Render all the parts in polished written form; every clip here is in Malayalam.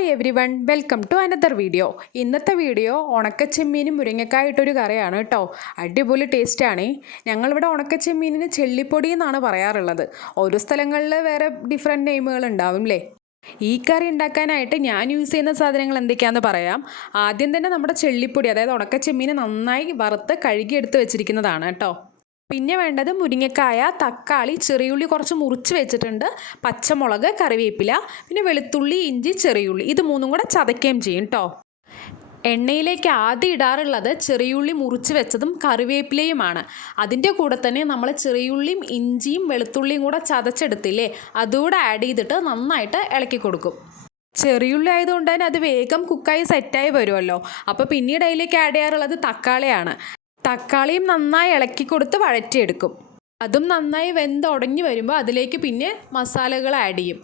Hi everyone, welcome to another video. ഇന്നത്തെ വീഡിയോ ഉണക്കച്ചെമ്മീനും മുരിങ്ങക്കായിട്ടൊരു കറിയാണ് കേട്ടോ. അടിപൊളി ടേസ്റ്റാണ്. ഞങ്ങളിവിടെ ഉണക്കച്ചെമ്മീനിന് ചെള്ളിപ്പൊടി എന്നാണ് പറയാറുള്ളത്. ഓരോ സ്ഥലങ്ങളിൽ വേറെ ഡിഫറെൻറ്റ് നെയിമുകൾ ഉണ്ടാവും അല്ലേ. ഈ കറി ഉണ്ടാക്കാനായിട്ട് ഞാൻ യൂസ് ചെയ്യുന്ന സാധനങ്ങൾ എന്തൊക്കെയാണെന്ന് പറയാം. ആദ്യം തന്നെ നമ്മുടെ ചെള്ളിപ്പൊടി, അതായത് ഉണക്കച്ചെമ്മീൻ നന്നായി വറുത്ത് കഴുകിയെടുത്ത് വെച്ചിരിക്കുന്നതാണ് കേട്ടോ. പിന്നെ വേണ്ടത് മുരിങ്ങക്കായ, തക്കാളി, ചെറിയുള്ളി കുറച്ച് മുറിച്ച് വെച്ചിട്ടുണ്ട്, പച്ചമുളക്, കറിവേപ്പില, പിന്നെ വെളുത്തുള്ളി, ഇഞ്ചി, ചെറിയുള്ളി, ഇത് മൂന്നും കൂടെ ചതയ്ക്കുകയും ചെയ്യും കേട്ടോ. എണ്ണയിലേക്ക് ആദ്യം ഇടാറുള്ളത് ചെറിയുള്ളി മുറിച്ച് വെച്ചതും കറിവേപ്പിലയുമാണ്. അതിൻ്റെ കൂടെ തന്നെ നമ്മൾ ചെറിയുള്ളിയും ഇഞ്ചിയും വെളുത്തുള്ളിയും കൂടെ ചതച്ചെടുത്തില്ലേ, അതുകൂടെ ആഡ് ചെയ്തിട്ട് നന്നായിട്ട് ഇളക്കി കൊടുക്കും. ചെറിയുള്ളി ആയതുകൊണ്ട് തന്നെ അത് വേഗം കുക്കായി സെറ്റായി വരുമല്ലോ. അപ്പോൾ പിന്നീട് അതിലേക്ക് ആഡ് ചെയ്യാറുള്ളത് തക്കാളിയാണ്. തക്കാളിയും നന്നായി ഇളക്കി കൊടുത്ത് വഴറ്റിയെടുക്കും. അതും നന്നായി വെന്തുടങ്ങി വരുമ്പോൾ അതിലേക്ക് പിന്നെ മസാലകൾ ആഡ് ചെയ്യും.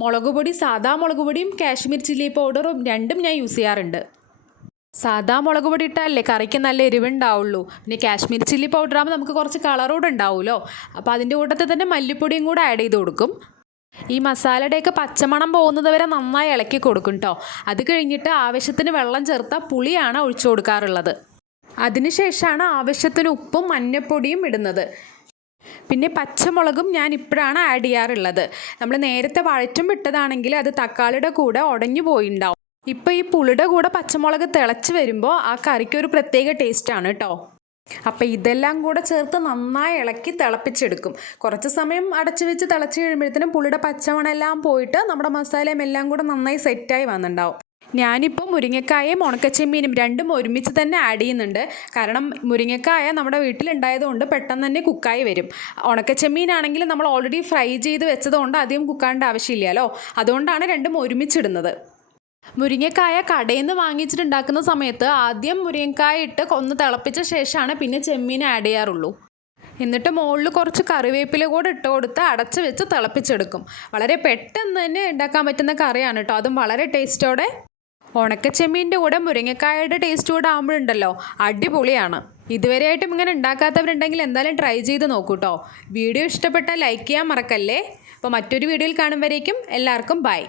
മുളക് പൊടി, സാദാ മുളക് പൊടിയും കാശ്മീർ ചില്ലി പൗഡറും രണ്ടും ഞാൻ യൂസ് ചെയ്യാറുണ്ട്. സാദാ മുളക് പൊടി ഇട്ടാലല്ലേ കറിക്ക് നല്ല എരിവുണ്ടാവുള്ളൂ. പിന്നെ കാശ്മീർ ചില്ലി പൗഡർ ആകുമ്പോൾ നമുക്ക് കുറച്ച് കളറൂടെ ഉണ്ടാവുമല്ലോ. അപ്പോൾ അതിൻ്റെ കൂട്ടത്തിൽ തന്നെ മല്ലിപ്പൊടിയും കൂടെ ആഡ് ചെയ്ത് കൊടുക്കും. ഈ മസാലയുടെയൊക്കെ പച്ചമണം പോകുന്നത് വരെ നന്നായി ഇളക്കി കൊടുക്കും കേട്ടോ. അത് കഴിഞ്ഞിട്ട് ആവശ്യത്തിന് വെള്ളം ചേർത്ത പുളിയാണ് ഒഴിച്ചു കൊടുക്കാറുള്ളത്. അതിനുശേഷമാണ് ആവശ്യത്തിന് ഉപ്പും മഞ്ഞൾപ്പൊടിയും ഇടുന്നത്. പിന്നെ പച്ചമുളകും ഞാൻ ഇപ്പോഴാണ് ആഡ് ചെയ്യാറുള്ളത്. നമ്മൾ നേരത്തെ വഴറ്റും ഇട്ടതാണെങ്കിൽ അത് തക്കാളിയുടെ കൂടെ ഉടഞ്ഞു പോയിണ്ടാവും. ഇപ്പോൾ ഈ പുളിയുടെ കൂടെ പച്ചമുളക് തിളച്ച് വരുമ്പോൾ ആ കറിക്ക് ഒരു പ്രത്യേക ടേസ്റ്റാണ് കേട്ടോ. അപ്പോൾ ഇതെല്ലാം കൂടെ ചേർത്ത് നന്നായി ഇളക്കി തിളപ്പിച്ചെടുക്കും. കുറച്ച് സമയം അടച്ചു വെച്ച് തിളച്ച് കഴിയുമ്പോഴത്തേനും പുളിയുടെ പച്ചമണമെല്ലാം പോയിട്ട് നമ്മുടെ മസാലയും എല്ലാം കൂടെ നന്നായി സെറ്റായി വന്നിട്ടുണ്ടാവും. ഞാനിപ്പോൾ മുരിങ്ങക്കായയും ഉണക്കച്ചെമ്മീനും രണ്ടും ഒരുമിച്ച് തന്നെ ആഡ് ചെയ്യുന്നുണ്ട്. കാരണം മുരിങ്ങക്കായ നമ്മുടെ വീട്ടിലുണ്ടായതുകൊണ്ട് പെട്ടെന്ന് തന്നെ കുക്കായി വരും. ഉണക്കച്ചെമ്മീനാണെങ്കിൽ നമ്മൾ ഓൾറെഡി ഫ്രൈ ചെയ്ത് വെച്ചതുകൊണ്ട് അധികം കുക്കാണ്ട ആവശ്യമില്ലല്ലോ. അതുകൊണ്ടാണ് രണ്ടും ഒരുമിച്ചിടുന്നത്. മുരിങ്ങക്കായ കടയിൽ നിന്ന് വാങ്ങിച്ചിട്ടുണ്ടാക്കുന്ന സമയത്ത് ആദ്യം മുരിങ്ങക്കായ ഇട്ട് ഒന്ന് തിളപ്പിച്ച ശേഷമാണ് പിന്നെ ചെമ്മീൻ ആഡ് ചെയ്യാറുള്ളൂ. എന്നിട്ട് മുകളിൽ കുറച്ച് കറിവേപ്പില കൂടെ ഇട്ട് കൊടുത്ത് അടച്ച് വെച്ച് തിളപ്പിച്ചെടുക്കും. വളരെ പെട്ടെന്ന് തന്നെ ഉണ്ടാക്കാൻ പറ്റുന്ന കറിയാണ് കേട്ടോ. അതും വളരെ ടേസ്റ്റോടെ. ഉണക്കച്ചെമ്മീൻ്റെ കൂടെ മുരിങ്ങക്കായയുടെ ടേസ്റ്റ് കൂടെ ആകുമ്പോഴുണ്ടല്ലോ, അടിപൊളിയാണ്. ഇതുവരെയായിട്ടും ഇങ്ങനെ ഉണ്ടാക്കാത്തവരുണ്ടെങ്കിൽ എന്തായാലും ട്രൈ ചെയ്ത് നോക്കൂ കേട്ടോ. വീഡിയോ ഇഷ്ടപ്പെട്ടാൽ ലൈക്ക് ചെയ്യാൻ മറക്കല്ലേ. അപ്പോൾ മറ്റൊരു വീഡിയോയിൽ കാണുമ്പോഴേക്കും എല്ലാവർക്കും ബൈ.